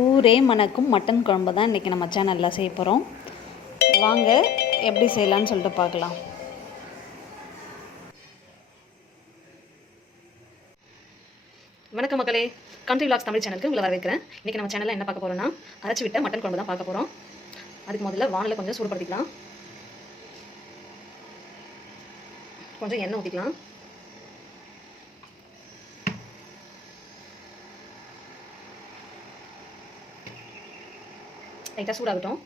ஊரே மணக்கும் மட்டன் குழம்பு தான் இன்றைக்கி நம்ம சேனலில் செய்ய போகிறோம். வாங்க எப்படி செய்யலான்னு சொல்லிட்டு பார்க்கலாம். வணக்கம் மக்களே, கண்ட்ரி விலாக்ஸ் தமிழ் சேனலுக்கு உங்களை வரவேற்கிறேன். இன்றைக்கி நம்ம சேனலில் என்ன பார்க்க போகிறோம்னா அரைச்சி விட்ட மட்டன் குழம்பு தான் பார்க்க போகிறோம். அதுக்கு முதல்ல வானலை கொஞ்சம் சூடுபடுத்திக்கலாம். கொஞ்சம் எண்ணெய் ஊற்றிக்கலாம். லைட்டாக சூடாகட்டும்.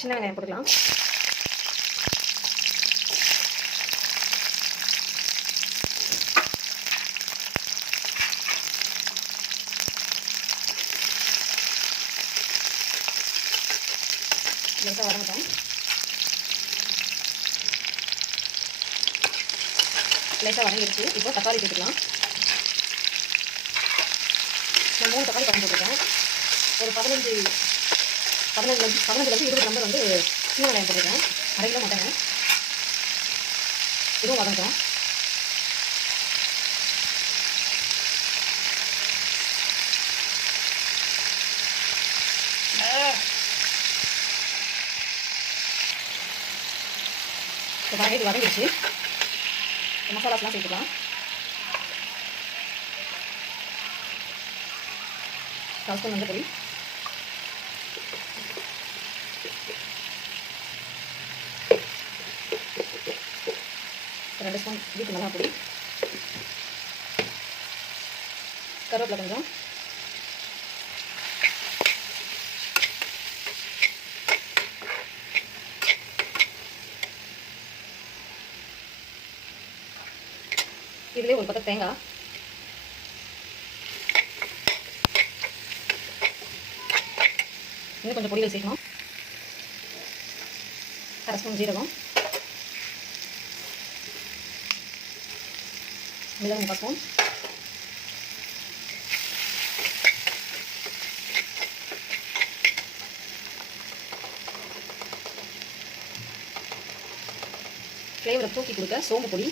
சின்ன வெங்காயம் போட்டுக்கலாம். லைட்டாக வரமாட்டோம். லைட்டாக வதங்கிடுச்சு. இப்போ தக்காளி சேர்த்துக்கலாம். நான் 3 தக்காளி பழம் போட்டிருக்கேன். ஒரு 15 20 நம்பர் சின்ன வெங்காயம் போட்டிருக்கேன். 1/2 கிலோ மட்டனை இதுவும் வதங்கிட்டோம். இப்போ இது வதங்கிடுச்சு. மசாலாஸ்லாம் சேர்த்துக்கலாம். கால் ஸ்பூன் மஞ்சள் பொடி, ரெண்டு ஸ்பூன் வீட்டு மிளகா பொடி, கருவேப்பிலை கொஞ்சம், இதிலே ஒரு 10 தேங்காய், இன்னும் கொஞ்சம் பொடிகள் சேர்க்கணும். 1/2 ஸ்பூன் ஜீரகம், மிளகு 3 ஸ்பூன், ஃப்ளேவரை தூக்கி கொடுக்க சோம்பு பொடி,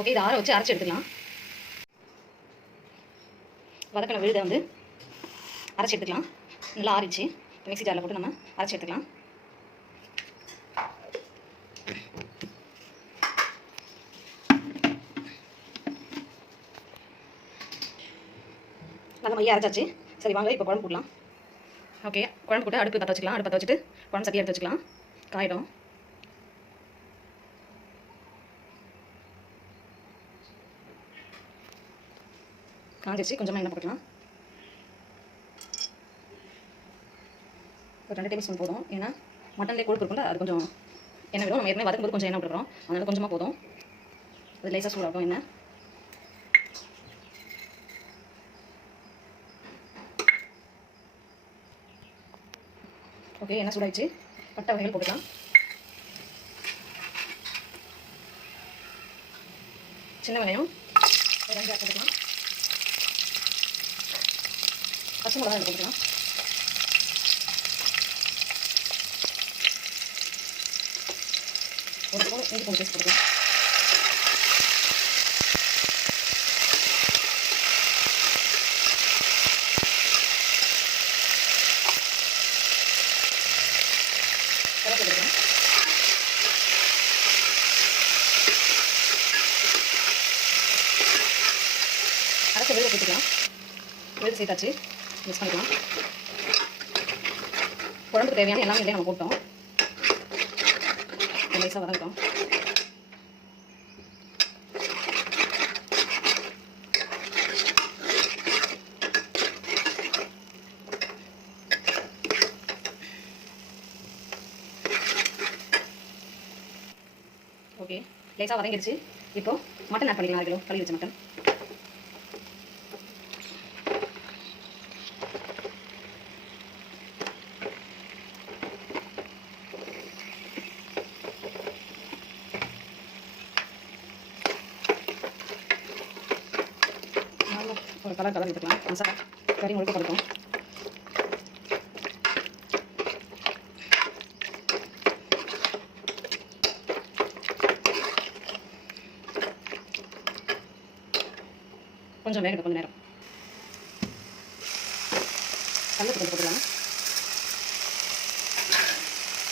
ஓகே. இதை ஆற வச்சு அரைச்சி எடுத்துக்கலாம். வதக்கின விழுதை அரைச்சி எடுத்துக்கலாம். நல்லா ஆறிச்சு. மிக்ஸி ஜாரில் போட்டு நம்ம அரைச்சி எடுத்துக்கலாம். நல்லா மையாக அரைச்சாச்சு. சரி வாங்க இப்போ குழம்பு போடலாம். ஓகே, குழம்பு போட்டு அடுப்பு பற்ற வச்சுக்கலாம். அடுப்பு பற்ற வச்சுட்டு குழம்பு சட்டி எடுத்து வச்சுக்கலாம். காயிடும். காஞ்சிச்சு. கொஞ்சமாக எண்ணெய் போட்டுக்கலாம். ஒரு 2 டேபிள் ஸ்பூன் போதும். ஏன்னா மட்டன்லேயே கொழுப்பு இருக்கும்ல, அது கொஞ்சம் எண்ணெய் விடும். நம்ம ஏற்கனவே வதக்கும்போது கொஞ்சம் எண்ணெய் விட்டுறோம், அதனால் கொஞ்சமாக போதும். அது லேசாக சூடாகும் எண்ணெய். ஓகே, எண்ணெய் சூடாகிடுச்சு. பட்டை வகைகள் போட்டுக்கலாம். சின்ன வெங்காயம் 2 போட்டுக்கலாம். பச்சை மிளகாய் போட்டுக்கலாம். ஒரு ஸ்பூன் இஞ்சி பூண்டு பேஸ்ட் போட்டுக்கலாம். கருவேப்பிலை போட்டுக்கலாம். அரைச்ச விழுதை சேர்த்துக்கலாம். விழுது சேர்த்தாச்சு. மிக்ஸ் பண்ணிக்கலாம். குழம்புக்கு தேவையான எல்லாமே இதிலே நம்ம போட்டோம். லேசாக வதங்கிட்டோம். ஓகே, லேசாக வதங்கிடுச்சு. இப்போ மட்டன் ஆட் பண்ணிக்கலாம். 1/2 கிலோ கழுவி வச்ச மட்டன். ஒரு கலர் விட்டுக்கலாம். மசாலா கறி முழுக்க படுக்கும். கொஞ்சம் வேகட்டும், கொஞ்சம் நேரம். கல்லுக்கு கொஞ்சம் போட்டுக்கலாம்.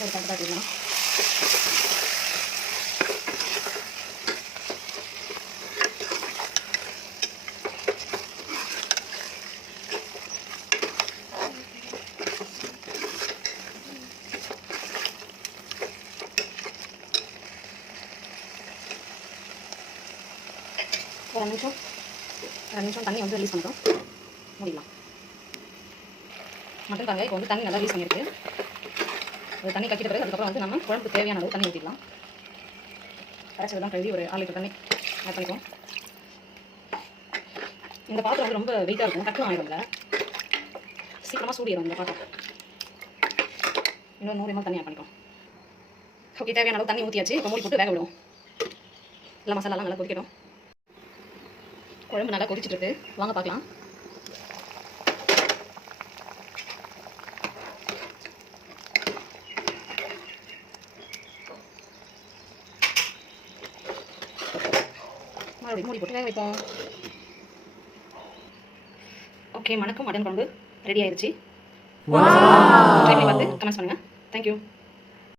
ஒரு கட்டு காட்டிடலாம். ஒரு 2 நிமிஷம் தண்ணி வந்து ரிலீஸ் பண்ணிட்டோம். மூடிடலாம். மட்டன் பாருங்க, இப்போ வந்து தண்ணி நல்லா ரிலீஸ் பண்ணியிருக்கு. அது தண்ணி கட்டிட்ட பிறகு அதுக்கப்புறம் வந்து நம்ம குழம்புக்கு தேவையான அளவு தண்ணி ஊற்றிடலாம். கரைச்சதெல்லாம் கழுவி ஒரு 1 லிட்டர் தண்ணி ஆட் பண்ணிக்குவோம். இந்த பாத்திரம் வந்து ரொம்ப வெயிட்டாக இருக்கும், டக்குனு ஆகிடும்ல, சீக்கிரமாக சூடிடும் இந்த பாத்திரம். இன்னொரு 100 ml தண்ணி ஆட் பண்ணிக்குவோம். ஓகே, தேவையான அளவு தண்ணி ஊற்றியாச்சு. இப்போ மூடி போட்டு வேக விடுவோம். இல்லை மசாலாலாம் நல்லா கொதிக்கட்டும். குழம்பு நல்லா கொதிச்சுட்டு இருக்கு, வாங்க பார்க்கலாம். மறுபடியும் மூடி போட்டு வேக வைப்போம். ஓகே, மணக்கும் மட்டன் குழம்பு ரெடி ஆயிடுச்சு. ட்ரை பண்ணி பார்த்து கமெண்ட்ஸ் பண்ணுங்கள். தேங்க்யூ.